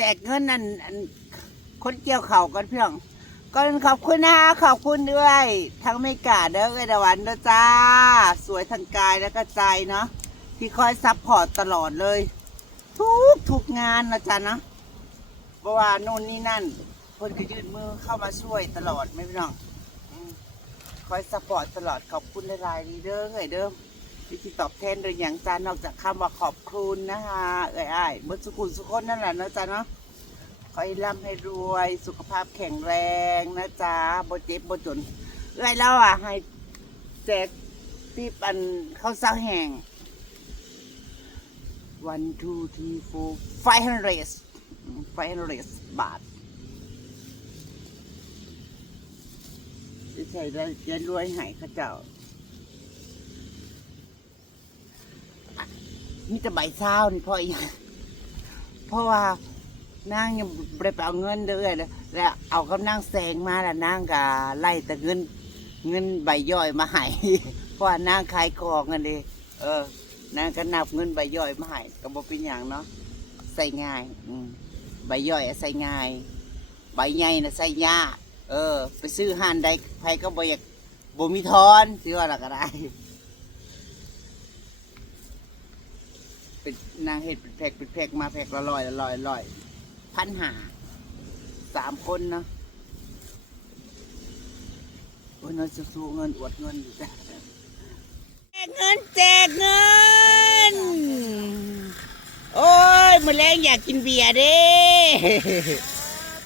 แจกเงินนั่นอันคนเกี่ยวเข่ากันเพี่องก่อนขอบคุณนะขอบคุณด้วย ทั้งไม่กาเด้อเอยดาวันเด้อจ้า สวยทั้งกายแล้วก็ใจเนาะที่คอยซัพพอร์ตตลอดเลย ทุกทุกงานนะจ๊ะเนาะเพราะว่าโน่นนี่นั่นคนก็ยื่นมือเข้ามาช่วยตลอดไม่พี่น้องคอยซัพพอร์ตตลอดขอบคุณหลายๆดีเด้อเอ้ยเด้อ วิธีตอบแทนโดยอย่างจานนอกจากคำว่าขอบคุณนะคะเอ้ยอ้เมื่อสุกุลสุคนนั่นแหละนะจ๊ะเนาะขอให้ร่ำให้รวยสุขภาพแข็งแรงนะจ๊ะบ่เจ็บบ่จนเอ้ยแล้วอะให้แจกปีปันข้าวเส้าแห้ง one two three four five hundred five hundred บาทจะใส่ได้จะรวยห้เข้าเจ้า มีแต่ใบเศร้านี่พ่ออีกเพราะว่านางยังไปเอาเงินเด้อเลยแล้วเอากำนางแสงมาแล้วนางก็ไล่แต่เงิน เงินใบย่อยมาให้เพราะว่านางขายของกันเลยเออนางก็นับเงินใบย่อยมาให้ก็บ่เป็นอย่างเนาะใส่ง่ายอืมใบย่อยใส่ง่าย ใบใหญ่น่ะใส่ยากเออ ไปซื้อห้านใดใครก็บ่อยากบ่มีทอนสิว่าละก็ได้ เป็ นางเห็ดเป็นแพกเป็นแพกมาแพกละลอยละลอยละลอยพันหาสามคนเนาะโอ้ยเงินสู้เงินอวดเงินอยู่จ้ะแจกเงินแจกเงิน โอ้ยมือแรงอยากกินเบียร์เด้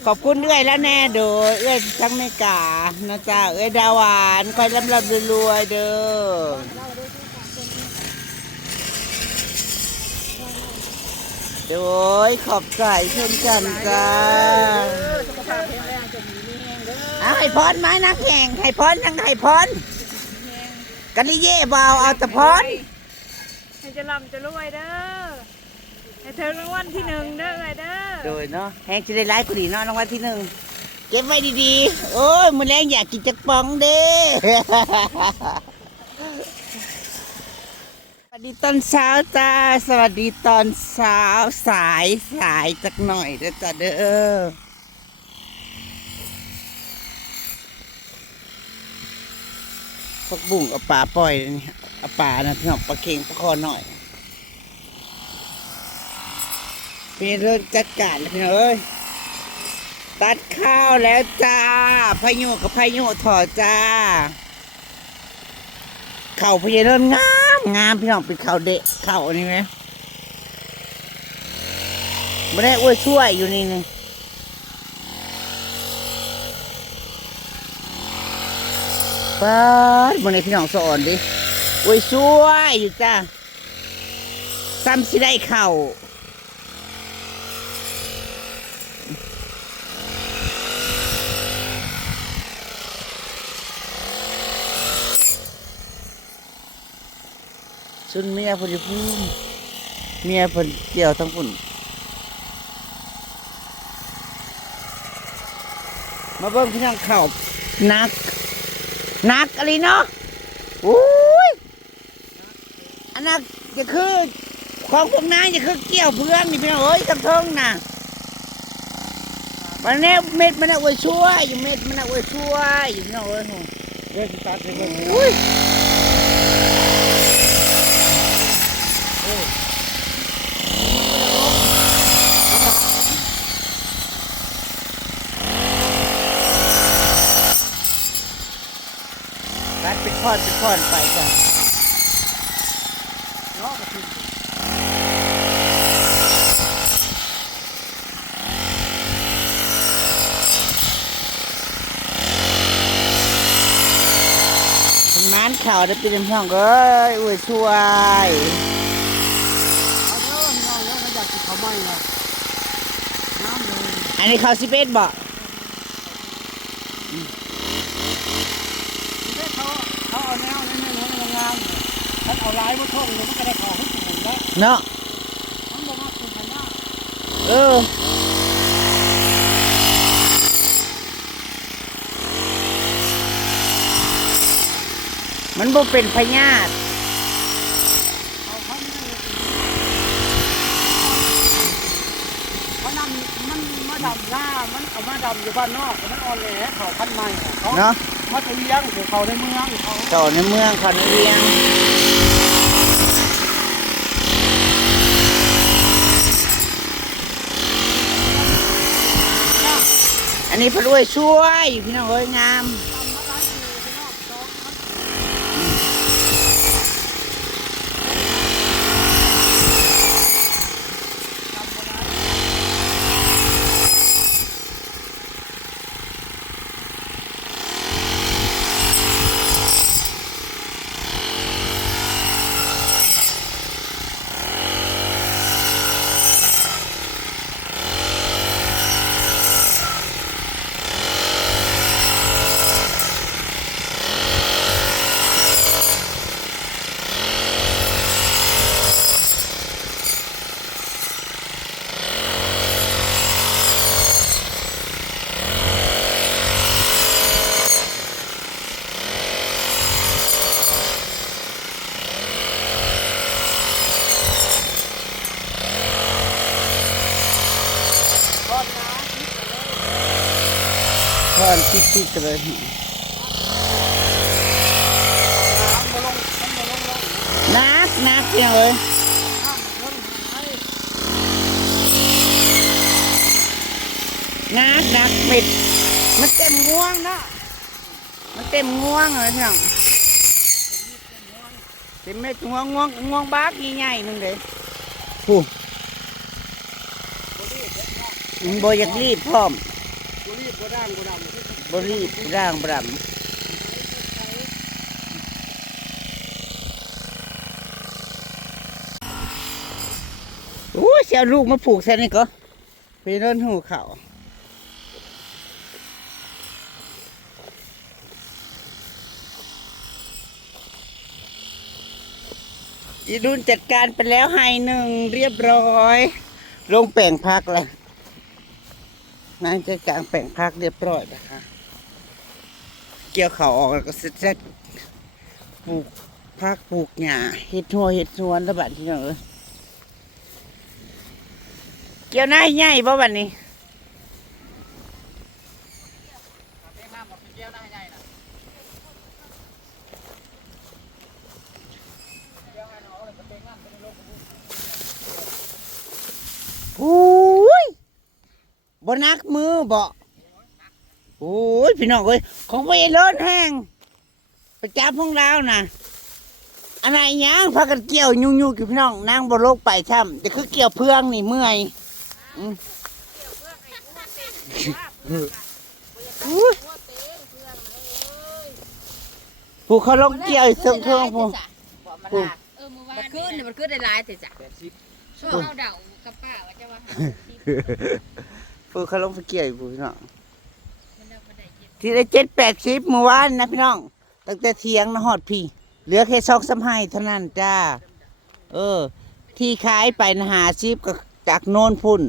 ขอบคุณเอื้อยแล้วแน่โดยเอื้อยทั้งไม่กานะจ๊ะเอื้อยดาวานคอยลำลำรวยๆเด้อ โดยขอบใจเช่นกันจ้าสุขภาพแข็งแรงจะมีนี่แห้งเด้อเอาให้พรไม้นักแข่งให้พรทั้งให้พรกะลิเย่เบาเอาแต่พรให้จะร่ำจะรวยเด้อให้เธอรางวัลที่หนึ่งเด้อไงเด้อโดยเนาะแหงจะได้ไล่กุดีเนาะรางวัลที่หนึ่งเก็บไว้ดีๆ โอ้ยมือแรงอยากกินจักปองเด้สวัส ดีตอนเช้าจ้า สวัสดีตอนเช้าสายสายจักหน่อยเด้อจ้าเด้อพักบุ้งเอาป่าปล่อยนี่เอาป่านะพี่น้องปลาเค็งปลาคอหน่อยพี่เริ่มจัดการแล้วพี่น้องเอ้ยตัดข้าวแล้วจ้าพายุกับพายุถอดจ้า เข่าพี่เริ่มงามงามพี่น้องเป็นเข่าเดะเข่าอันนี้ไหมไม่ได้อ้วยช่วยอยู่นี่นึงป้าบนในพี่น้องสอนดิอ้ยช่วยอยู่จ้าซ้ำสิได้เข่า ชุนเมียเพอดีพูนเมียเพนเกี่ยวทั้งปุ่นมาเบิ่งพี่น้องเข่านักนักอะไรเนาะอุ้ยอันนั้นจะคือของพวกนั้นจะคือเกี่ยวเพื่อนนี่พี่น้องเอ้ยทั้งเทิงน่ะมันแน่เม็ดมันน่ะไว้ช่วยอยู่เม็ดมันน่ะไว้ช่วยอยู่พี่น้องเอ้ยหเรื่องที่ตัดเบิ่งอุ้ย รัดเป็นพอดเป็นพอดไปจ้ะเนาะก็คือทำนานข่าวได้เป็นพี่น้องเอ้ยอุ้ยช่วย เอาเด้อพี่น้อง เด้อเขาอยากกินข้าวไหม้นะน้ำเลยอันนี้เขาสิเป็ดบ่เด้เขาเขาเอาแนวนั้นแนวงามๆถ้าเอาลายมาท่องเนี่ยมันก็ได้ข้าวให้กินแล้วเนาะมันบอกว่าเป็นพญาเออมันบ่เป็นพญาติ เอาเขาไม่ได้เขานำน มาดำอยู่บ้านนอกมันอ่อนแหเขาพันใหม่เขาเนาะมาเลี้ยงเขาในเมืองเขาเก่าในเมืองเขาในเวียงอันนี้พระรวยช่วยพี่น้องเอ้ยงาม พอนติ๊กๆกันเลยมาลงมันมาลงลงนักนักพี่น้องเอ้ยข้ามเรื่องให้นักนักเม็ดมันเต็มง่วงเนาะมันเต็มง่วงเลยพี่น้องเต็มเม็ดง่วงง่วงง่วงบากใหญ่ๆหนึงเลยผู้มันบ่อยากรีบพร้อมบุ รีบัวด่างบัวดำบรีบร่างบรำโอ้เสียลูกมาผูกใส่นี่ก็ไปเดินหูเขาอีรุ่นจัดการไปแล้วให้หนึ่งเรียบร้อย ลงแป่งพักเลย นายจัดการแปลงพักเรียบร้อยนะคะ เกี่ยวเขาออกแล้วก็เสร็จปลูกพักปลูกหญ้าเห็ดหัวเห็ดสวนระบัดที่น้องเอ้ยเกี่ยวหน้าใหญ่ป่ะวันนี้ โอ้ยบนักมือบ่โอ้ย พี่น้องเอ้ยของไปเลิศแห้งประจับของเรานะอันไหนยังพากันเกี่ยวยุ่งๆอยู่พี่น้องนั่งบนโลกไปช่ำแต่คือเกี่ยวเพื่องนี่เมื่อยอืมอุ๊ยผู้เขาลงเกี่ยวอีกเสื่อมเครื่องผู้ผู้เออเมื่อวานมันขึ้นเนี่ยมันขึ้นได้หลายแต่จ้ะแปดสิบช่วงเอาเดากับป้าว่าจะว่าหาสิบผู้เขาลงไปเกี่ยวอยู่พี่น้อง มันเอามาได้เจ็ด ที่ได้เจ็ดแปดสิบเมื่อวานนะพี่น้อง ตั้งแต่เที่ยงนะฮอดพี่ เหลือแค่สองสามให้เท่านั้นจ้า เออ ที่ขายไปนะหาชิปก็จากโน่นพุ่น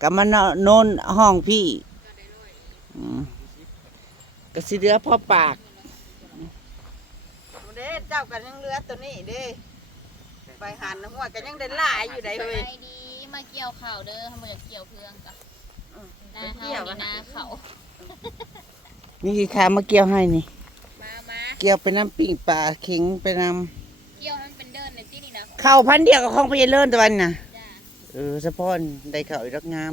กับมันโน่นห้องพี่อืมก็สิเหลือพ่อปากเด้เจ้ากันยังเหลือตัวนี้เด้ไปหันหัวกันยังได้หลายอยู่ได้สเฮ้ยบายดีมาเกี่ยวข่าวเด้อทำไมอยากเกี่ยวเพื่องกับอืมหน้าเฮานี่นาเขา นี่คือขามาเกี่ยวให้นี่ มามาเกี่ยวไปน้ำปิ่งปลาเข็งไปน้เกี่ยวให้มันเป็นเดินในที่นี่นะำเข้าพันเดียวกับของไปเลิศตะวันน่ะ จ้าเออสะพอนได้เข่าอีกรักงาม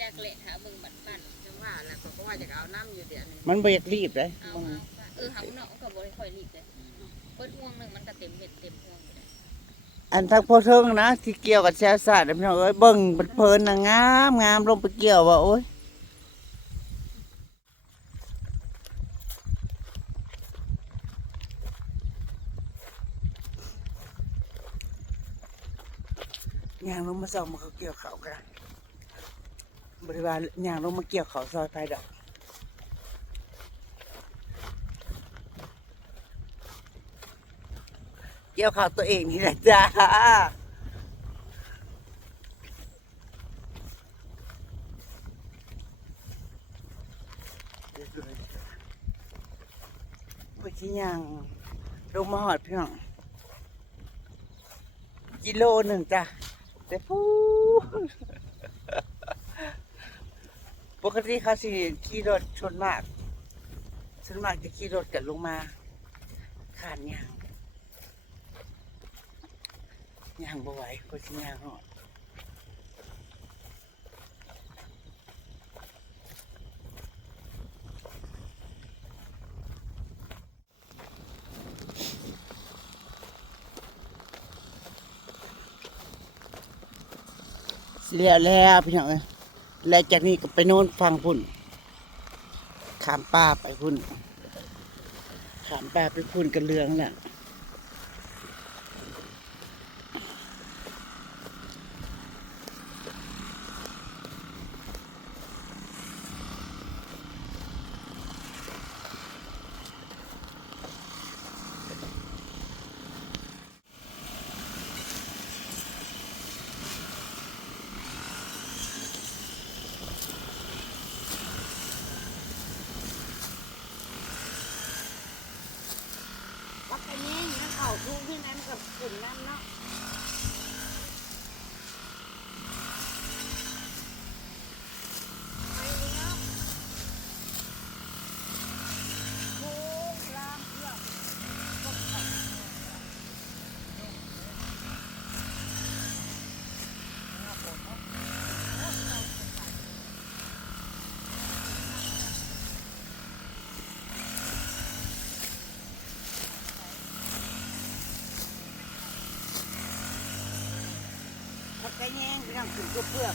จากเละหาเบิ่งบันบันจังว่าแล้วก็ว่าจะเอาน้ำอยู่เดี๋ยวนี้มันบ่อยากรีบเลยเอาเอาเออหาเนาะก็บ่ได้ค่อยรีบเลยเปิดห่วงหนึงมันก็เต็มเม็ดเต็มห่วงอยู่เลยอันทักพอเทิงนะที่เกี่ยวกับแชร์ศาสตร์พี่น้องเอ้ยเบิ่งเพลินๆนะงามงามลงไปเกี่ยวว่าโอ้ย ย่างลงมาส่องมาเขาเกี่ยวเขากันบริวารย่างลงมาเกี่ยวเขาซอยไปดอกเกี่ยวเขาตัวเองนี่แหละจ้าไปที่ย่างลงมาหอดพี่น้องกิโลหนึ่งจ้ะ แต่พูปกติเขาสิขี่รถชนมากชนมากจะขี่รถกันลงมาขานยางยางบ่ไหวก็สิยางหอด แล้วแล้วพี่น้องเอ้ยแล้วจากนี้ก็ไปโน่นฟังพุ่นขามป้าไปพุ่นขามป้าไปพุ่นกันเรืองน่ะ วัดกันนี้นั่นเขาทุ่งที่นั้นกับกลุ่มนั้นเนาะพักกัน แยงไปนั่งถึงก็เพื่อก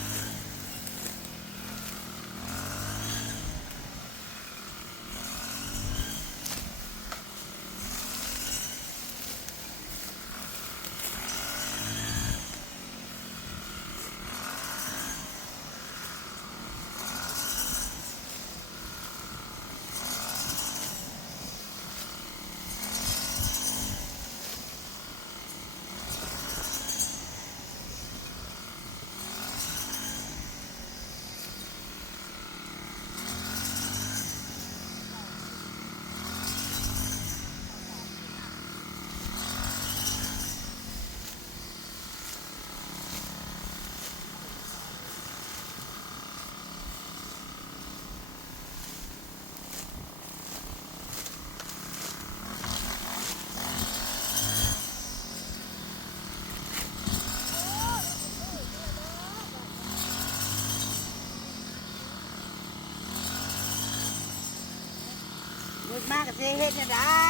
มืดมากกับเฮ็ดเนี่ยได้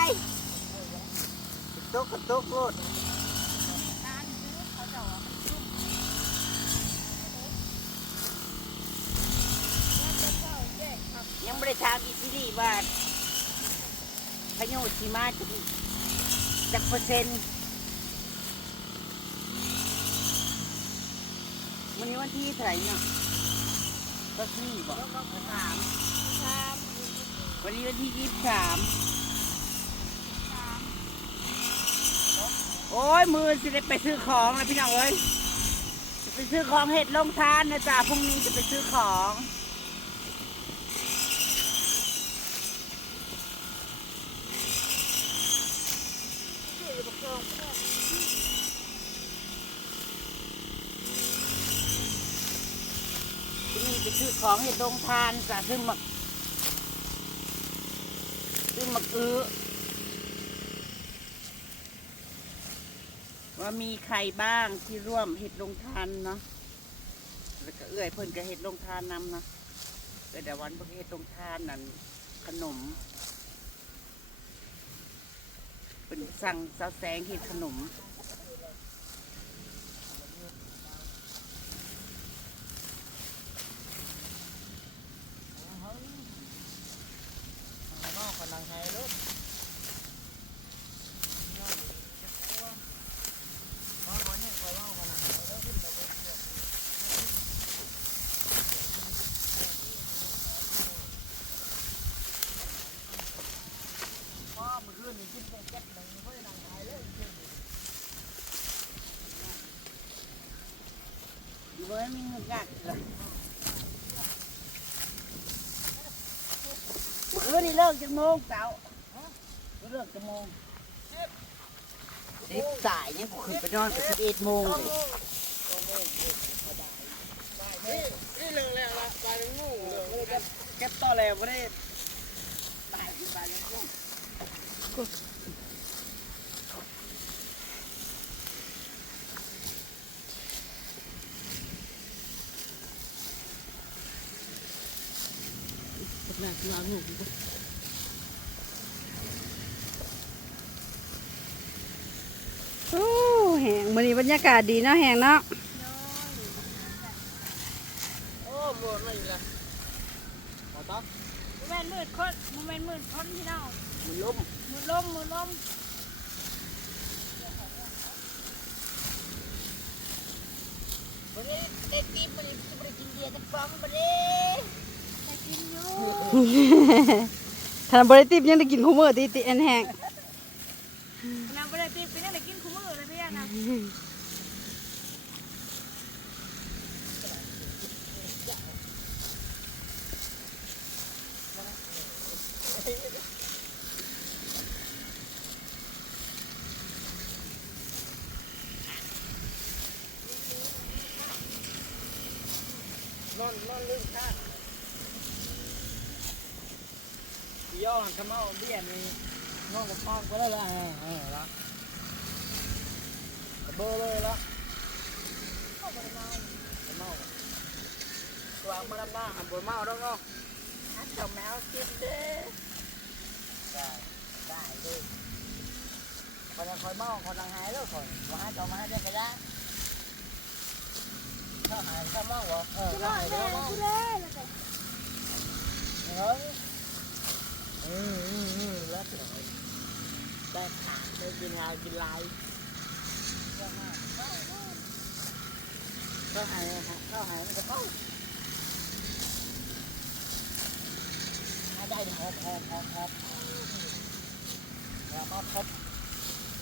ตุกกระตุกโลดยังไม่ได้ถามอีซีดีว่าพายุสีมาจะจักเปอร์เซ็นต์วันนี้วันที่เท่าไหร่เนาะก็ที่บอกสาม วันนี้วันที่ยี่สิบสามโอ้ยมือสิได้ไปซื้อของแล้วพี่น้องเอ้ยจะไปซื้อของเห็ดลงทานนะจ๊ะพรุ่งนี้จะไปซื้อของที่นี่ไปซื้อของเห็ดลงทานจ้ะซื้อหมักซื้ อหมักอื้อว่ามีใครบ้างที่ร่วมเห็ดลงทานเนาะแล้วก็เอื้อยเพิ่นก็เห็ดลงทานนำเนาะเอื้อยแต่วันเพิ่นเห็ดลงทานนั่นขนมเป็นสั่งสาวแสงเห็ดขนม นอกกำลังไงเริ่มพ่อมันขึ้นกินเป็นแก๊สหนึ่งเพื่อนางไทยเลิกัดเหรอเมื่อคืนนี่เลิกจังโมงเต่าเลิกจังโมงสิบสายเนี่ยกูขึ้นไปนอนไปสิบเอ็ดโมงเลยนี่นี่เรื่องแล้วละปลาเป็นงูเรื่องงูเก็บต่อแล้วบ่ได้ตายขึ้นมายังคงแม่มาหนูโอ้แหงมื้อนี้บ รรยากาศดีเนาะแหงเนาะโอ้หมดเลยละหมดต๊อกโมเมนต์มืดคนโมเมนต์มืดคนพี่น้องมันล้มมืดลมมืดลมวันนี้ได้กินมันจะไปกินเบียร์กันฟ้องมาดิแต่กินอยู่ขนาดบ่ได้ติบยังได้กินคู่มื้อติติอันแหงนางประเดี๋ยวตีไปนั่นเลยกินคุ้มมือเลยพี่ยังนะ นอนนอนลืมข้าง ย่อขมาเบี้ยนี่นอนกับข้างก็ได้ละเออละเบอร์เลยละเข้ามาเมาวางมาดำหน้าหันบนเมาแล้วเนาะฮัทเจ้าแมวกินเด้ได้ได้เลยคนยังคอยเมาคนยังหายแล้วคนว่าหาเจ้ามาให้ได้ก็ได้ถ้าหายถ้าเมาเหรอเออถ้าหายแล้วเมาเออ อืมอืมอืมแล้วถึงได้ขาดได้กินงานกินลายก็หายก็หายก็หายมันจะเข้าได้หอบหอบหอบหอบแล้วก็ทบ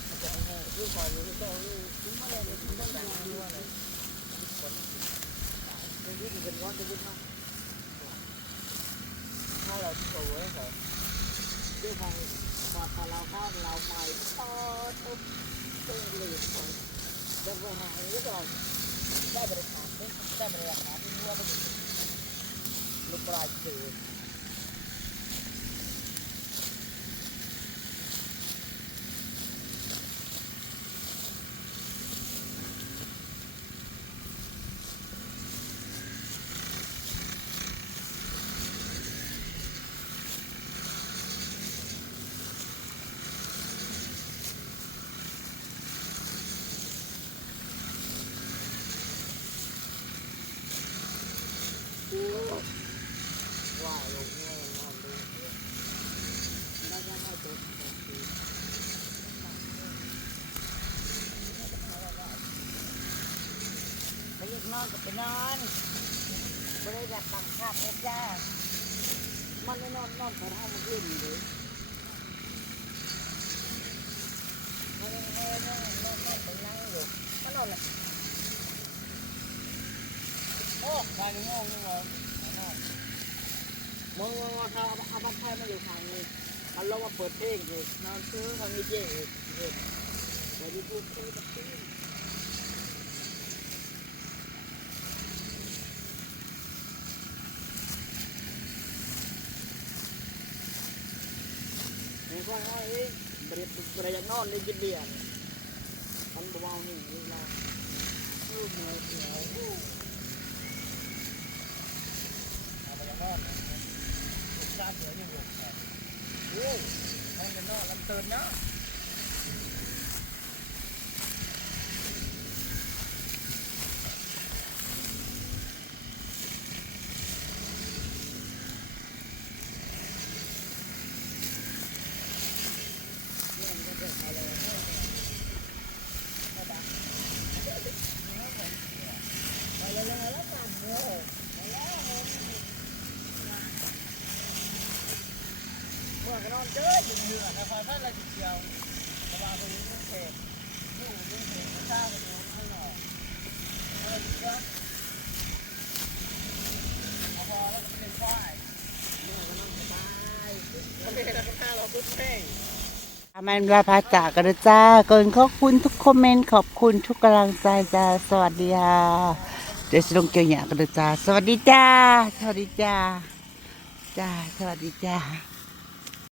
มันจะให้ดูก่อนดูก่อนดูถึงมาเลยถึงต้องการดูอะไรคนจะยืดเป็นร้อนจะยืดเนาะถ้าเราที่ตัวเว้ยเขา ด้วยความพอพอเราเข้าเราใหม่พอทุบตึ้งหลยคนเดินไปหาอีกก่อนได้บริการได้บริการที่ว่าเป็นลูกปลายสื่อ ว่าลงแน่นอนดูแล้วก็ให้ตัว ไปยึดนอนก็ไปนอนไม่ได้แบบตังคาบเลยจ้ามันไม่นอนนอนพอเท่ามันขึ้นเลยมันยังห้นอนนอนนอนไปนั่งอยู่มันนอนเลยโอ้ได้ไม่งงนี่หรอมันนอนมึงมึงเอาเอาเอาบ้านไทยมาอยู่ทางนี้อันเราว่าเปิดเพลงเลยนอนซื้อทางนี้เจ๊เอกเอกไปดูพูดคุ พี่เฮ้ยค่อยค่อยเอ้ยบริบริยังนอนเลยกินเดียร์มันเบาๆนี่นี่นะเออเหนื่อยเหนื่อยเอาไปยังนอนเลยชาติเหนืออยู่หกแสนโอ้ห้องกันนอนลำเตินนะไปเลยเลยแล้วกันโอ้ เมื่อกันนอนเหือแต่พอท่านละจิตเดียวสบายไปยิ่งเขตอยู่ยิ่งเขตข้าวไปดูให้หน่อยอะไรจิตเดียวพอแล้วก็เป็นฝ้ายเมื่อกันนอนสบายทำไมเราข้างเราปุ๊บเพ่งอามันลาพาจากกันจ้าเกินขอบคุณทุกคอมเมนต์ขอบคุณทุกกำลังใจจ้าสวัสดีค่ะเดี๋ยวจะลงเกี่ยวหยากันจ้าสวัสดีจ้าสวัสดีจ้าจ้าสวัสดีจ้า